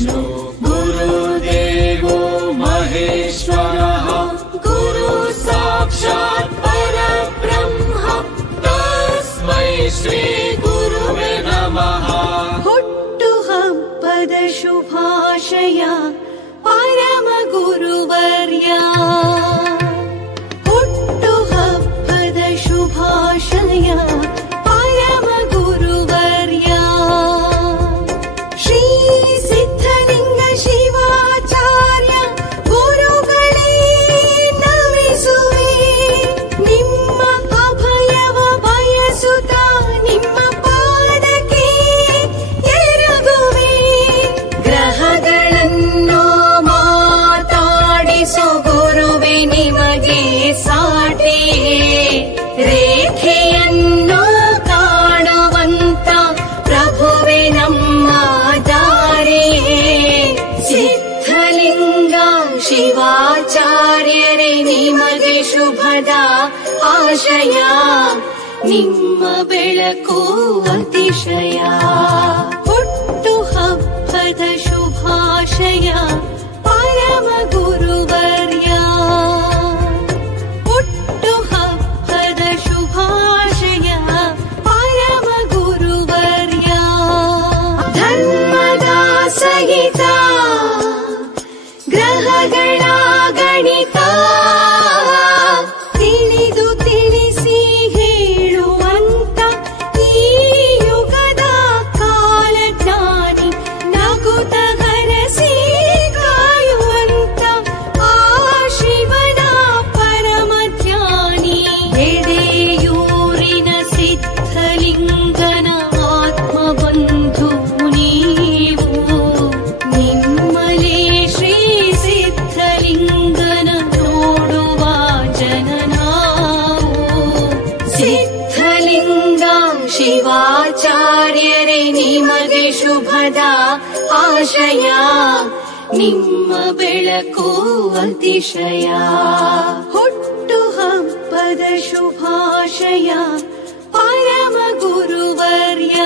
विष्णु गुरुदेवो महेश्वरः गुरु साक्षात् परब्रह्म तस्मै श्री गुरुवे नमः। ಹುಟ್ಟುಹಬ್ಬದ ಶುಭಾಶಯ ಪರಮ ಗುರುವರ್ಯ, ಹುಟ್ಟುಹಬ್ಬದ ಶುಭಾಶಯ ಪರಮ ಗುರುವರ್ಯ, ಶ್ರೀ ಸಿದ್ಧಲಿಂಗ ಶಿವಾಚಾರ್ಯ ಗುರುಗಳೇ ನಮಿಸುವೆ, ನಿಮ್ಮ ಅಭಯವ ಬಯಸುತ್ತ ನಿಮ್ಮ ಪಾದಕ್ಕೆ ಎರಗುವೆ, ಗ್ರಹಗಳನ್ನು ಮಾತಾಡಿಸೋ ಗುರುವೆ ನಿಮಗೆ ಸಾಟಿ, ರೇಖೆಯನ್ನು ಕಾಣುವಂತ ಪ್ರಭುವೆ ನಮ್ಮ ದಾರಿ, ಸಿದ್ಧಲಿಂಗ ಶಿವಾಚಾರ್ಯರೇ ನಿಮಗೆ ಶುಭದ ಆಶಯ, ನಿಮ್ಮ ಬೆಳಕು ಅತಿಶಯ, ಹುಟ್ಟುಹಬ್ಬದ ಶುಭಾಶಯ ಪರಮ ಗುರುವರ್ಯ, ಹುಟ್ಟುಹಬ್ಬದ ಶುಭಾಶಯ ಪರಮ ಗುರುವರ್ಯ, ಧರ್ಮದ ಸಹಿತ ಗ್ರಹಗಳ ಗಣಿತ ತಿಳಿದು ತಿಳಿಸಿ ಹೇಳುವಂತ ಈ ಯುಗದ ಕಾಲಜ್ಞಾನಿ, ನಗುತ ಹರಸಿ ಕಾಯುವಂತ ಆ ಶಿವನ ಪರಮ ಧ್ಯಾನಿ, ಎದೆಯೂರಿನ ಸಿದ್ಧಲಿಂಗನ ಆತ್ಮಬಂಧು ನೀವು, ನಿಮ್ಮಲೇ ಶ್ರೀ ಸಿದ್ಧಲಿಂಗನ ನೋಡುವ ಜನ ನಾವು, ಸಿದ್ಧಲಿಂಗ ಶಿವಾಚಾರ್ಯರೇ ನಿಮಗೆ ಶುಭದ ಆಶಯ, ನಿಮ್ಮ ಬೆಳಕು ಅತಿಶಯ, ಹುಟ್ಟುಹಬ್ಬದ ಶುಭಾಶಯ ಪರಮ ಗುರುವರ್ಯ.